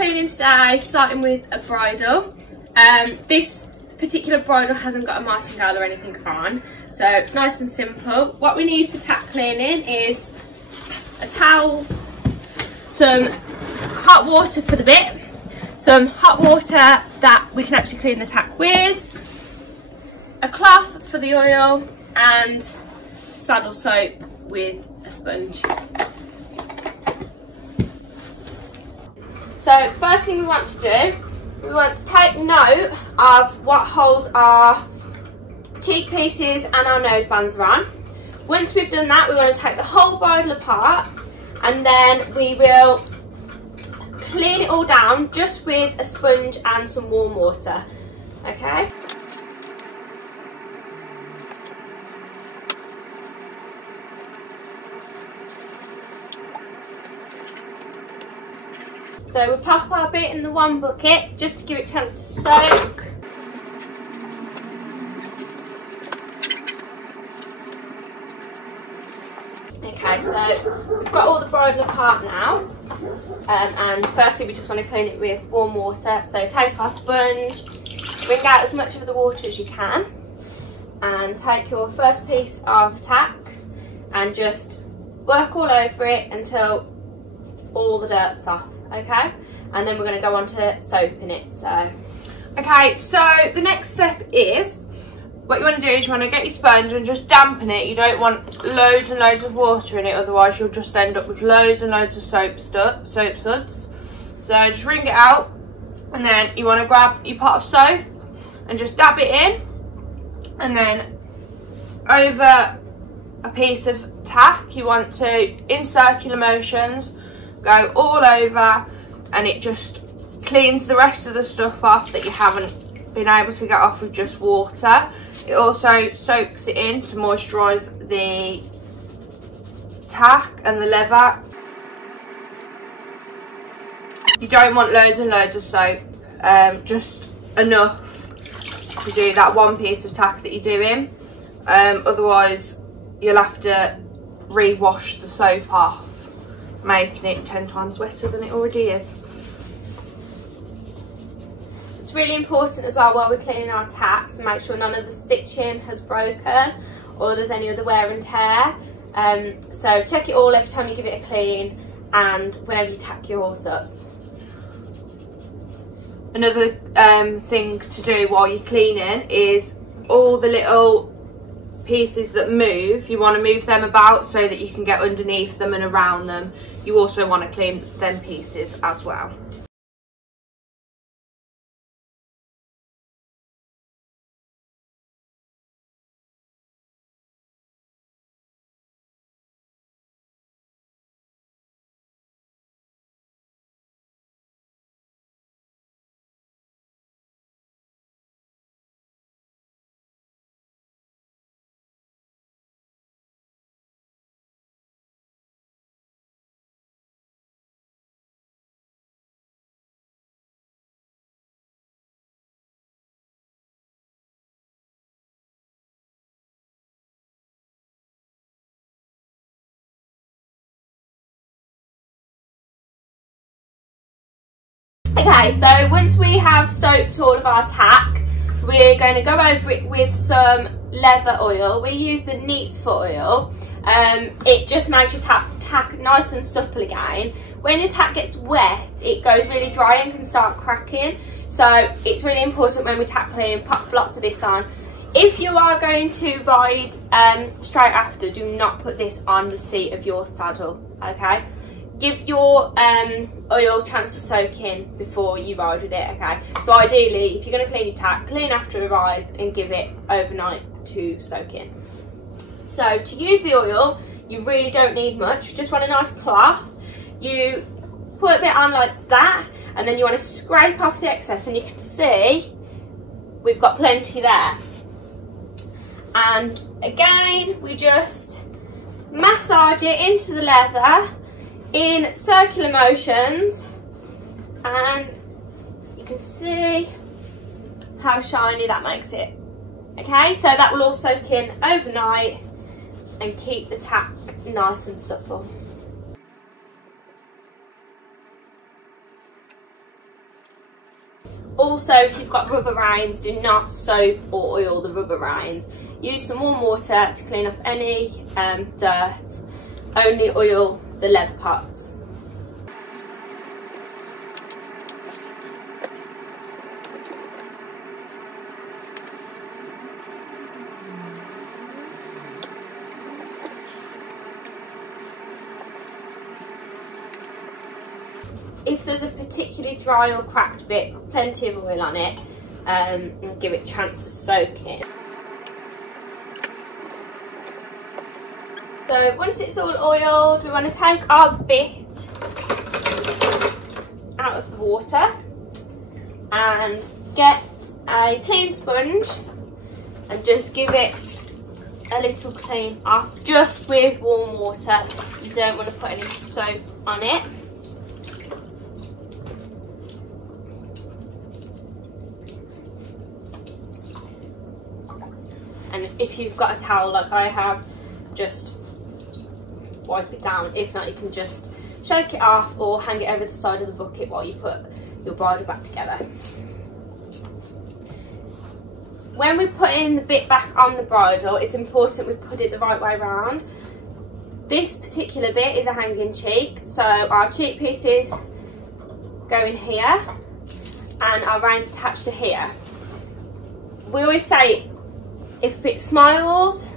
cleaning today, starting with a bridle. This particular bridle hasn't got a martingale or anything on, so it's nice and simple. What we need for tack cleaning is a towel, some hot water for the bit, some hot water that we can actually clean the tack with, a cloth for the oil, and saddle soap with a sponge. So first thing we want to do, we want to take note of what holes our cheek pieces and our nosebands are on. Once we've done that, we want to take the whole bridle apart, and then we will clean it all down just with a sponge and some warm water. Okay? So we'll pop our bit in the one bucket just to give it a chance to soak. Okay, so we've got all the bridle apart now, and firstly we just want to clean it with warm water. So take our sponge, wring out as much of the water as you can, and take your first piece of tack and just work all over it until all the dirt's off. Okay, and then we're going to go on to soaping it. So okay, so the next step is, what you want to do is you want to get your sponge and just dampen it. You don't want loads and loads of water in it, otherwise you'll just end up with loads and loads of soap suds. So just wring it out, and then you want to grab your pot of soap and just dab it in, and then over a piece of tack you want to, in circular motions, go all over, and it just cleans the rest of the stuff off that you haven't been able to get off with just water. It also soaks it in to moisturise the tack and the leather. You don't want loads and loads of soap, just enough to do that one piece of tack that you're doing. Otherwise you'll have to re-wash the soap off, making it 10 times wetter than it already is. It's really important as well while we're cleaning our tack to make sure none of the stitching has broken or there's any other wear and tear. So check it all every time you give it a clean and whenever you tack your horse up. Another thing to do while you're cleaning is all the little pieces that move, you want to move them about so that you can get underneath them and around them. You also want to clean them pieces as well. Okay, so once we have soaped all of our tack, we're going to go over it with some leather oil. We use the Neat Foot oil. It just makes your tack nice and supple again. When your tack gets wet, it goes really dry and can start cracking. So it's really important when we tack clean, pop lots of this on. If you are going to ride straight after, do not put this on the seat of your saddle, okay? Give your oil a chance to soak in before you ride with it, okay? So ideally, if you're going to clean your tack, clean after a ride and give it overnight to soak in. So to use the oil, you really don't need much. You just want a nice cloth. You put a bit on like that, and then you want to scrape off the excess, and you can see we've got plenty there. And again, we just massage it into the leather in circular motions, and you can see how shiny that makes it. Okay, so that will all soak in overnight and keep the tack nice and supple. Also, if you've got rubber reins, do not soap or oil the rubber reins. Use some warm water to clean off any dirt. Only oil the leather parts. If there's a particularly dry or cracked bit, put plenty of oil on it and give it a chance to soak in. So once it's all oiled, we want to take our bit out of the water and get a clean sponge and just give it a little clean off, just with warm water. You don't want to put any soap on it. And if you've got a towel like I have, just wipe it down. If not, you can just shake it off or hang it over the side of the bucket while you put your bridle back together. When we put in the bit back on the bridle, it's important we put it the right way around. This particular bit is a hanging cheek, so our cheek pieces go in here and our reins attached to here. We always say if it smiles,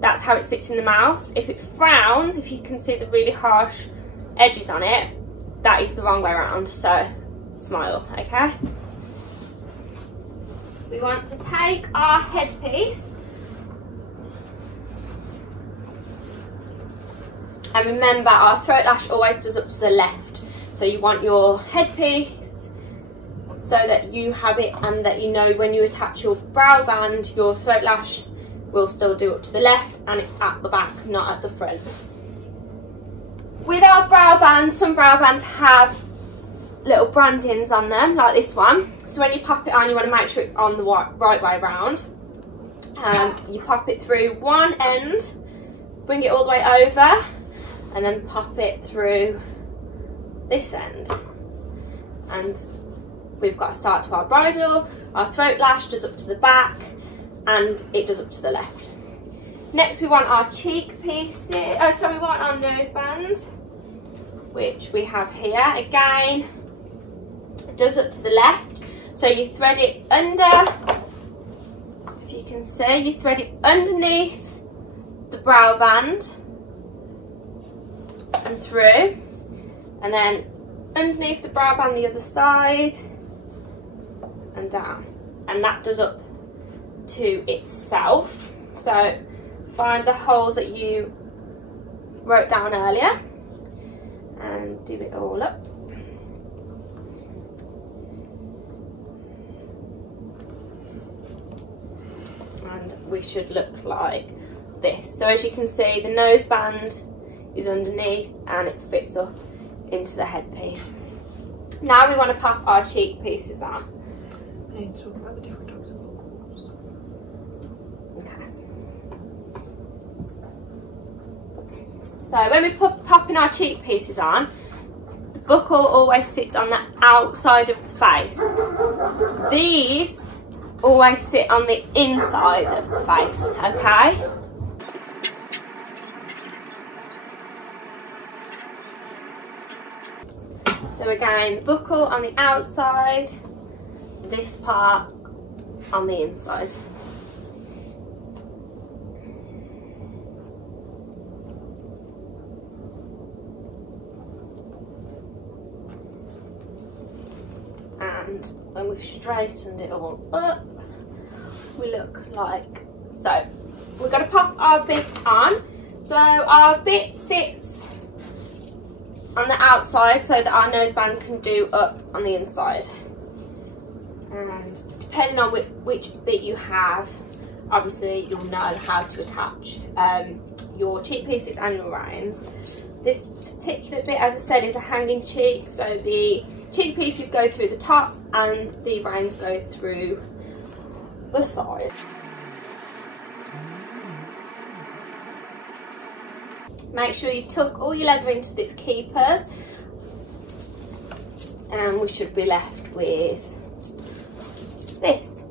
that's how it sits in the mouth. If it frowns, if you can see the really harsh edges on it, that is the wrong way around. So smile, okay? We want to take our headpiece and remember our throat lash always does up to the left. So you want your headpiece so that you have it and that you know when you attach your brow band, your throat lash will still do up to the left and it's at the back, not at the front. With our brow band, some brow bands have little brandings on them, like this one. So when you pop it on, you want to make sure it's on the right way around. You pop it through one end, bring it all the way over, and then pop it through this end. And we've got a start to our bridle. Our throat lash does up to the back and it does up to the left. Next we want our cheek pieces, we want our nose band, which we have here. Again, it does up to the left. So you thread it under, if you can see, you thread it underneath the brow band and through, and then underneath the brow band the other side and down, and that does up to itself. So find the holes that you wrote down earlier and do it all up. And we should look like this. So as you can see, the nose band is underneath and it fits up into the headpiece. Now we want to pop our cheek pieces on. I need to talk about the different types of buckles. Okay. So when we pop in our cheek pieces on, the buckle always sits on the outside of the face. These always sit on the inside of the face, okay? So again, the buckle on the outside, this part on the inside. And when we've straightened it all up, we look like so. We're going to pop our bit on. So our bit sits on the outside so that our noseband can do up on the inside. And depending on which bit you have, obviously you'll know how to attach your cheek pieces and your reins. This particular bit, as I said, is a hanging cheek, so the cheek pieces go through the top and the reins go through the side. Make sure you tuck all your leather into its keepers, and we should be left with this.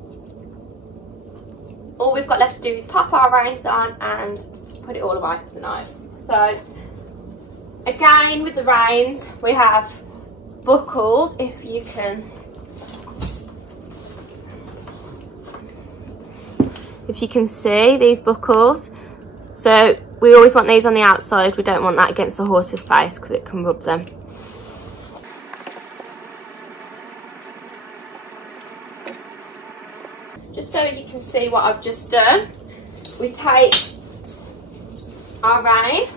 All we've got left to do is pop our reins on and put it all away for the night. So again, with the reins we have buckles, if you can see these buckles. So we always want these on the outside, we don't want that against the horse's face because it can rub them. Just so you can see what I've just done, we take our rein,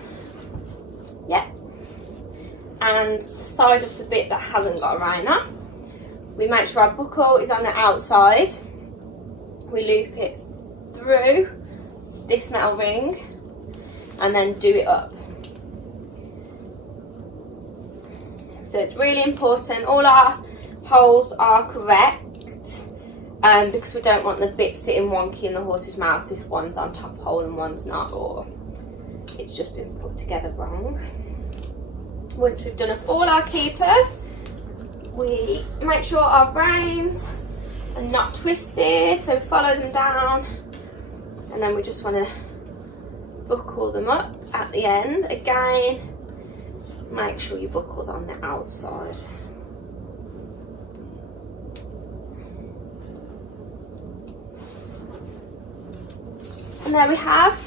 and the side of the bit that hasn't got a rein on, we make sure our buckle is on the outside, we loop it through this metal ring and then do it up. So it's really important all our holes are correct, because we don't want the bit sitting wonky in the horse's mouth if one's on top hole and one's not, or it's just been put together wrong. Once we've done up all our keepers, we make sure our reins are not twisted, so we follow them down, and then we just want to buckle them up at the end. Again, make sure your buckle's on the outside. And there we have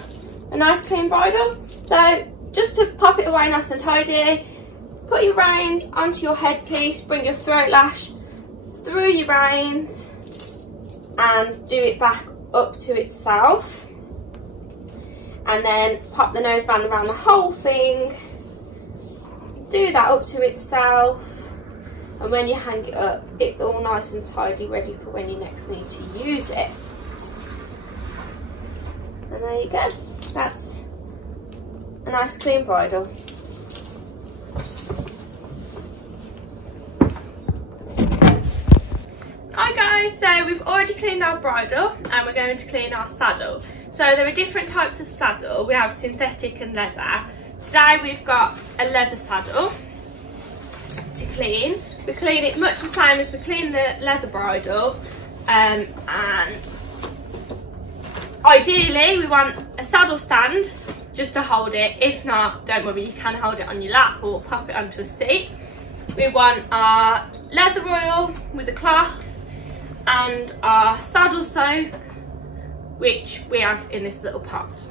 a nice clean bridle. So just to pop it away nice and tidy, put your reins onto your headpiece, bring your throat lash through your reins and do it back up to itself, and then pop the noseband around the whole thing, do that up to itself, and when you hang it up it's all nice and tidy, ready for when you next need to use it. And there you go, that's a nice clean bridle. Hi guys, so we've already cleaned our bridle and we're going to clean our saddle. So there are different types of saddle. We have synthetic and leather. Today we've got a leather saddle to clean. We clean it much the same as we clean the leather bridle, and ideally we want a saddle stand just to hold it. If not, don't worry, you can hold it on your lap or pop it onto a seat. We want our leather oil with a cloth and our saddle soap, which we have in this little pot.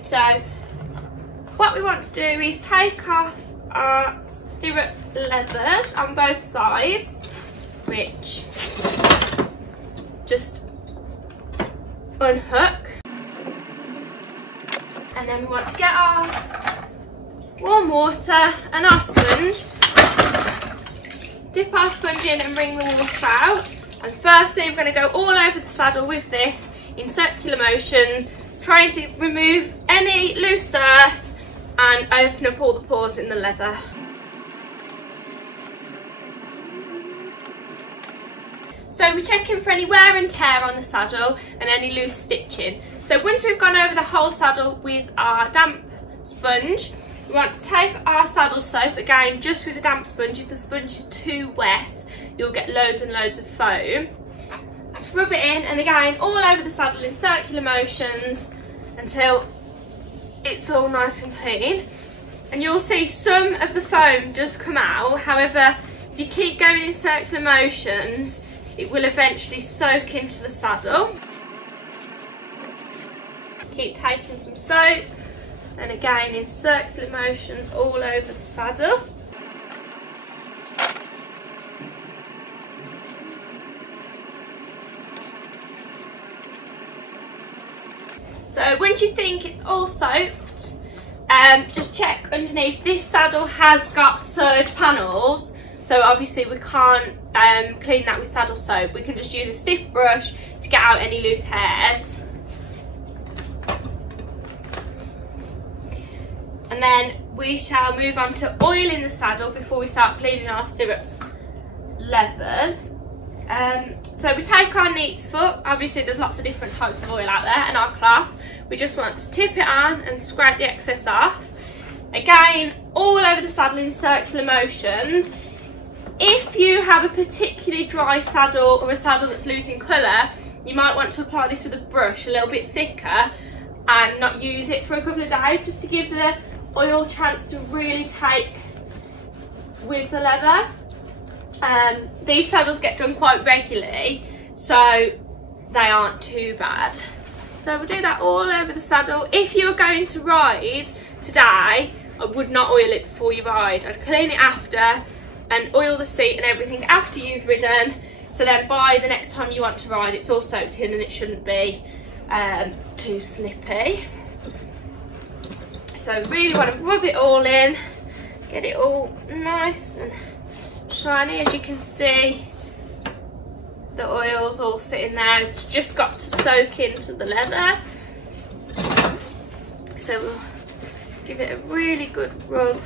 So what we want to do is take off our stirrup leathers on both sides, which just unhook, and then we want to get our warm water and our sponge, dip our sponge in and wring the water out, and firstly we're going to go all over the saddle with this in circular motions, trying to remove any loose dirt and open up all the pores in the leather. So we're checking for any wear and tear on the saddle and any loose stitching. So once we've gone over the whole saddle with our damp sponge, we want to take our saddle soap, again just with a damp sponge. If the sponge is too wet, you'll get loads and loads of foam. Just rub it in, and again all over the saddle in circular motions until it's all nice and clean. And you'll see some of the foam does come out, however if you keep going in circular motions it will eventually soak into the saddle. Keep taking some soap, and again in circular motions all over the saddle. So once you think it's all soaked, just check underneath. This saddle has got serge panels, so obviously we can't clean that with saddle soap. We can just use a stiff brush to get out any loose hairs. And then we shall move on to oiling the saddle before we start cleaning our stirrup leathers. So we take our neat's foot, obviously there's lots of different types of oil out there, and our cloth. We just want to tip it on and scrape the excess off. Again, all over the saddle in circular motions. If you have a particularly dry saddle or a saddle that's losing colour, you might want to apply this with a brush a little bit thicker and not use it for a couple of days, just to give the oil a chance to really take with the leather. These saddles get done quite regularly, so they aren't too bad. So we'll do that all over the saddle. If you're going to ride today, I would not oil it before you ride. I'd clean it after and oil the seat and everything after you've ridden, so then by the next time you want to ride it's all soaked in and it shouldn't be too slippy. So really want to rub it all in, get it all nice and shiny. As you can see, the oil's all sitting there, it's just got to soak into the leather. So we'll give it a really good rub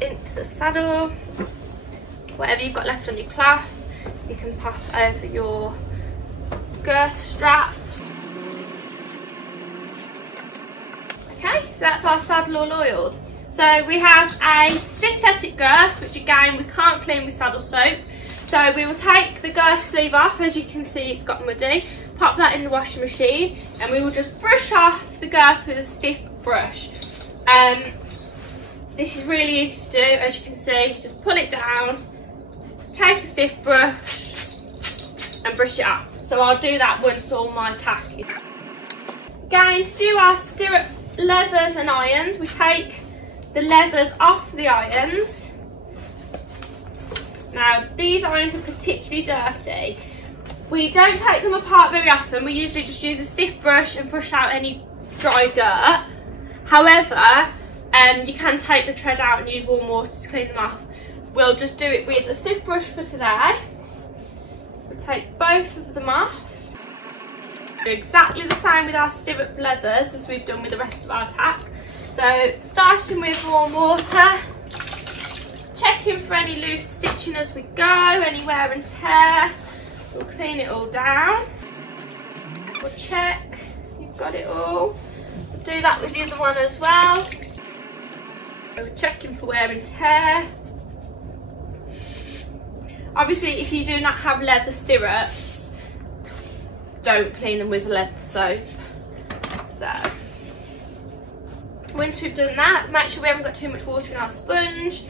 into the saddle. Whatever you've got left on your cloth, you can pop over your girth straps. Okay, so that's our saddle all oiled. So we have a synthetic girth, which again we can't clean with saddle soap. So we will take the girth sleeve off. As you can see, it's got muddy. Pop that in the washing machine and we will just brush off the girth with a stiff brush. This is really easy to do, as you can see. Just pull it down, take a stiff brush and brush it off. So I'll do that once all my tack is. Again, to do our stirrup leathers and irons, we take the leathers off the irons. Now these irons are particularly dirty. We don't take them apart very often. We usually just use a stiff brush and brush out any dry dirt. However, you can take the tread out and use warm water to clean them off. We'll just do it with a stiff brush for today. We'll take both of them off. Do exactly the same with our stirrup leathers as we've done with the rest of our tack. So starting with warm water, checking for any loose stitching as we go, any wear and tear. We'll clean it all down. We'll check you've got it all. We'll do that with the other one as well. So we're checking for wear and tear. Obviously, if you do not have leather stirrups, don't clean them with leather soap. So once we've done that, make sure we haven't got too much water in our sponge.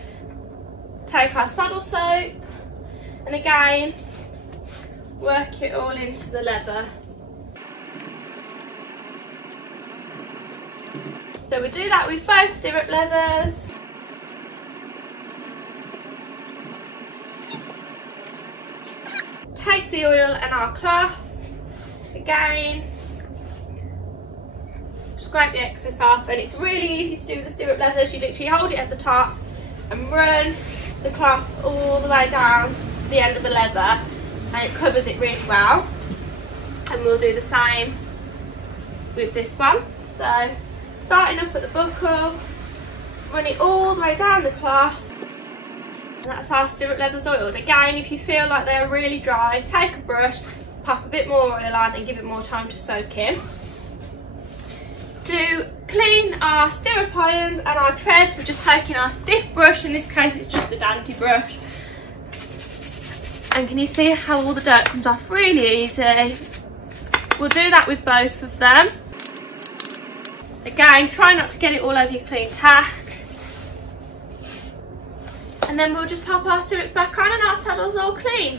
Take our saddle soap and again work it all into the leather. So we do that with both stirrup leathers. Take the oil and our cloth, again scrape the excess off, and it's really easy to do with the stirrup leathers. You literally hold it at the top and run the cloth all the way down to the end of the leather and it covers it really well. And we'll do the same with this one. So starting up at the buckle, run it all the way down the cloth. And that's our stirrup leathers oiled. Again, if you feel like they're really dry, take a brush, pop a bit more oil on and give it more time to soak in. To clean our stirrup irons and our treads, we're just taking our stiff brush. In this case it's just a Dante brush. And can you see how all the dirt comes off really easy? We'll do that with both of them. Again, try not to get it all over your clean tack. And then we'll just pop our stirrups back on and our saddle's all clean.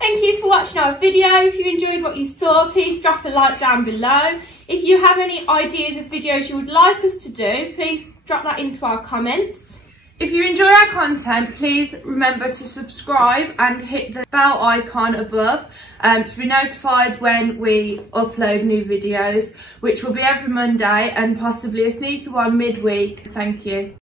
Thank you for watching our video. If you enjoyed what you saw, please drop a like down below. If you have any ideas of videos you would like us to do, please drop that into our comments. If you enjoy our content, please remember to subscribe and hit the bell icon above to be notified when we upload new videos, which will be every Monday and possibly a sneaky one midweek. Thank you.